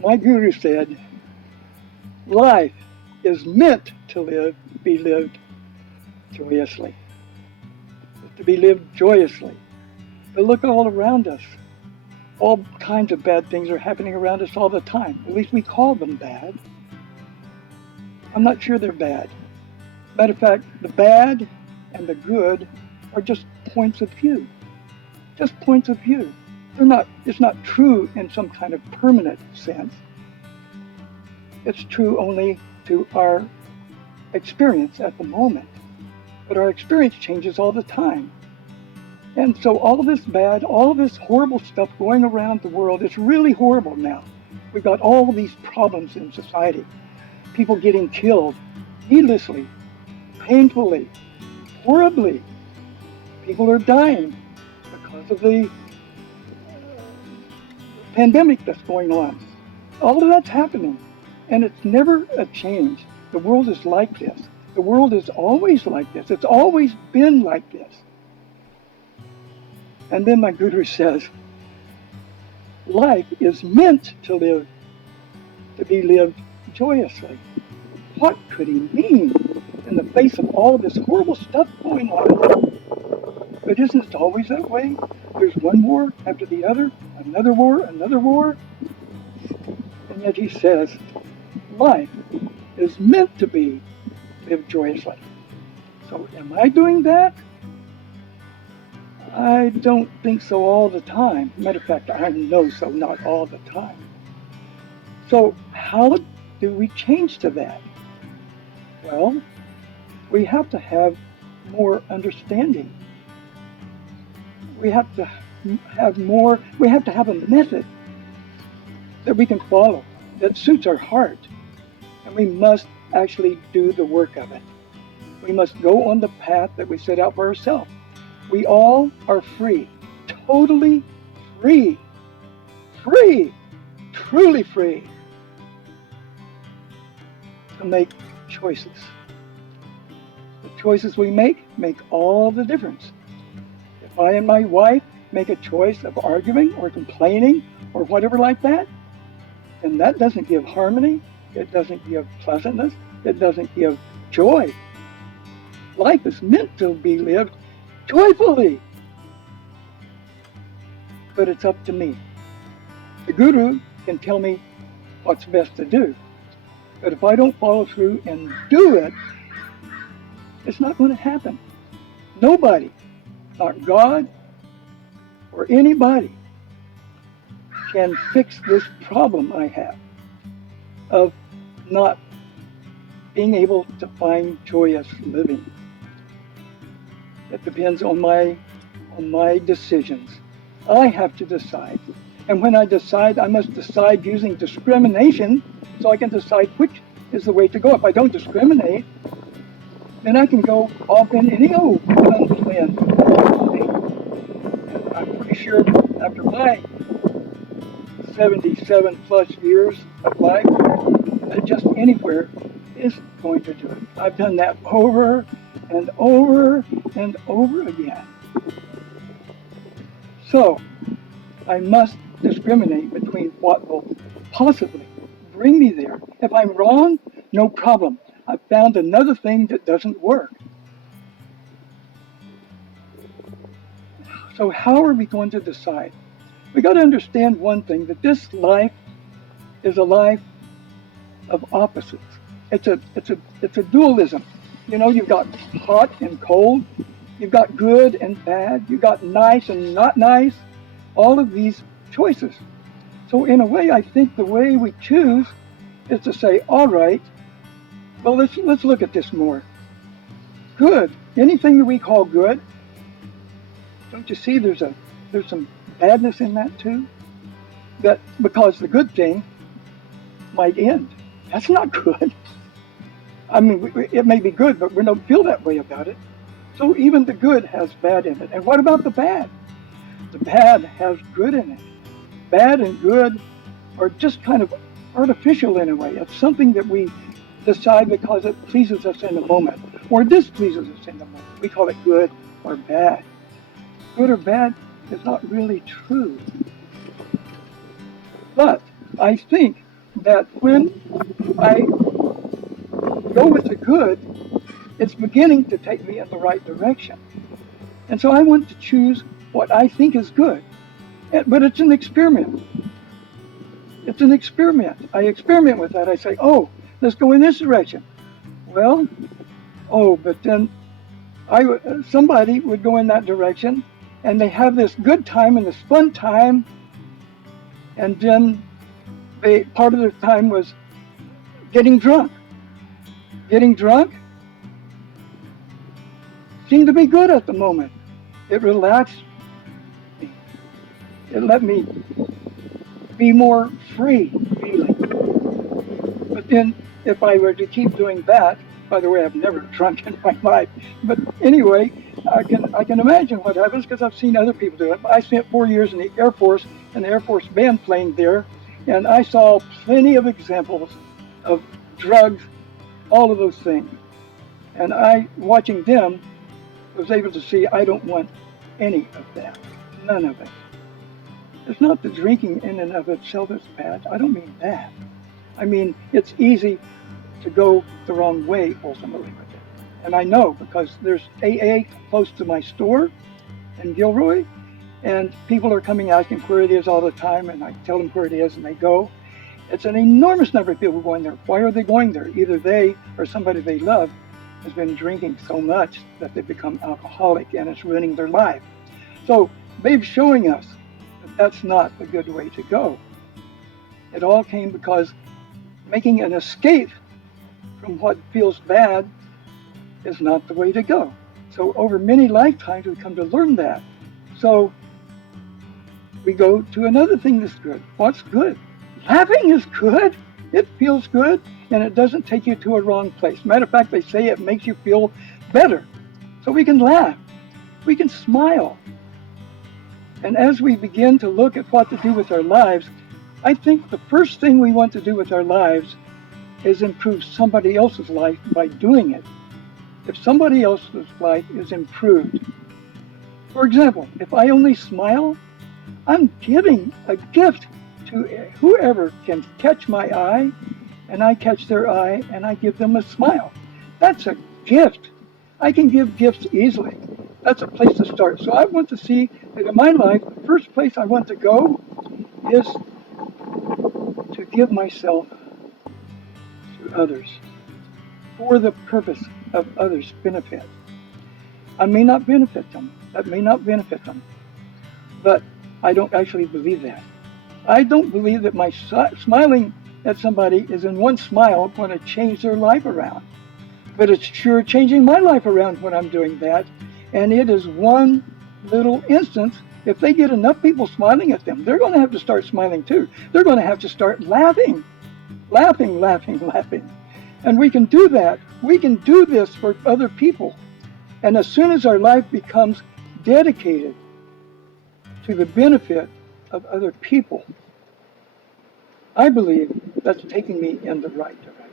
My guru said, life is meant to be lived joyously. To be lived joyously. But look all around us. All kinds of bad things are happening around us all the time. At least we call them bad. I'm not sure they're bad. Matter of fact, the bad and the good are just points of view. Just points of view. It's not true in some kind of permanent sense. It's true only to our experience at the moment. But our experience changes all the time. And so all of this bad, all of this horrible stuff going around the world, it's really horrible now. We've got all these problems in society. People getting killed needlessly, painfully, horribly. People are dying because of the pandemic that's going on. All of that's happening. And it's never a change. The world is like this. The world is always like this. It's always been like this. And then my guru says, life is meant to be lived joyously. What could he mean in the face of all this horrible stuff going on? But isn't it always that way? There's one war after the other, another war, another war. And yet he says, life is meant to be lived joyously. So am I doing that? I don't think so all the time. Matter of fact, I know so not all the time. So how do we change to that? Well, we have to have more understanding. We have to have a method that we can follow, that suits our heart. And we must actually do the work of it. We must go on the path that we set out for ourselves. We all are free, totally free, truly free to make choices. The choices we make all the difference. If I and my wife make a choice of arguing or complaining or whatever like that, then that doesn't give harmony, it doesn't give pleasantness, it doesn't give joy. Life is meant to be lived joyfully. But it's up to me. The guru can tell me what's best to do. But if I don't follow through and do it, it's not going to happen. Nobody, not God or anybody, can fix this problem I have of not being able to find joyous living. It depends on my decisions. I have to decide. And when I decide, I must decide using discrimination so I can decide which is the way to go. If I don't discriminate, then I can go off in any old unplanned thing. And I'm pretty sure after my 77 plus years of life, that just anywhere is going to do it. I've done that over and over and over again. So, I must discriminate between what will possibly bring me there. If I'm wrong, no problem. I've found another thing that doesn't work. So how are we going to decide? We got to understand one thing, that this life is a life of opposites. It's a dualism. You know, you've got hot and cold, you've got good and bad, you've got nice and not nice, all of these choices. So in a way, I think the way we choose is to say, all right, well, let's look at this more. Good, anything that we call good, don't you see there's some badness in that too? That because the good thing might end. That's not good. I mean, it may be good, but we don't feel that way about it. So even the good has bad in it. And what about the bad? The bad has good in it. Bad and good are just kind of artificial in a way. It's something that we decide because it pleases us in the moment, or displeases us in the moment. We call it good or bad. Good or bad is not really true. But I think that when I go with the good, it's beginning to take me in the right direction. And so I want to choose what I think is good. But it's an experiment. It's an experiment. I experiment with that. I say, oh, let's go in this direction. Well, oh, but then somebody would go in that direction, and they have this good time and this fun time, and then part of their time was getting drunk. Getting drunk seemed to be good at the moment. It relaxed me. It let me be more free feeling. But then if I were to keep doing that, by the way, I've never drunk in my life, but anyway, I can imagine what happens because I've seen other people do it. I spent 4 years in the Air Force, and the Air Force band playing there, and I saw plenty of examples of drugs, all of those things. And watching them, was able to see I don't want any of that, none of it. It's not the drinking in and of itself that's bad. I don't mean that. I mean, it's easy to go the wrong way ultimately with it. And I know because there's AA close to my store in Gilroy, and people are coming asking where it is all the time, and I tell them where it is, and they go. It's an enormous number of people going there. Why are they going there? Either they or somebody they love has been drinking so much that they become alcoholic, and it's ruining their life. So Babe's showing us that that's not a good way to go. It all came because making an escape from what feels bad is not the way to go. So over many lifetimes we come to learn that. So we go to another thing that's good. What's good? Laughing is good. It feels good, and it doesn't take you to a wrong place. Matter of fact, they say it makes you feel better. So we can laugh. We can smile. And as we begin to look at what to do with our lives, I think the first thing we want to do with our lives is improve somebody else's life by doing it. If somebody else's life is improved, for example, if I only smile, I'm giving a gift to whoever can catch my eye, and I catch their eye, and I give them a smile. That's a gift. I can give gifts easily. That's a place to start. So I want to see that in my life, the first place I want to go is to give myself to others for the purpose of others' benefit. I may not benefit them. That may not benefit them. But I don't actually believe that. I don't believe that my smiling at somebody is in one smile going to change their life around. But it's sure changing my life around when I'm doing that. And it is one little instance. If they get enough people smiling at them, they're going to have to start smiling too. They're going to have to start laughing. Laughing, laughing, laughing. And we can do that. We can do this for other people. And as soon as our life becomes dedicated to the benefit of other people, I believe that's taking me in the right direction.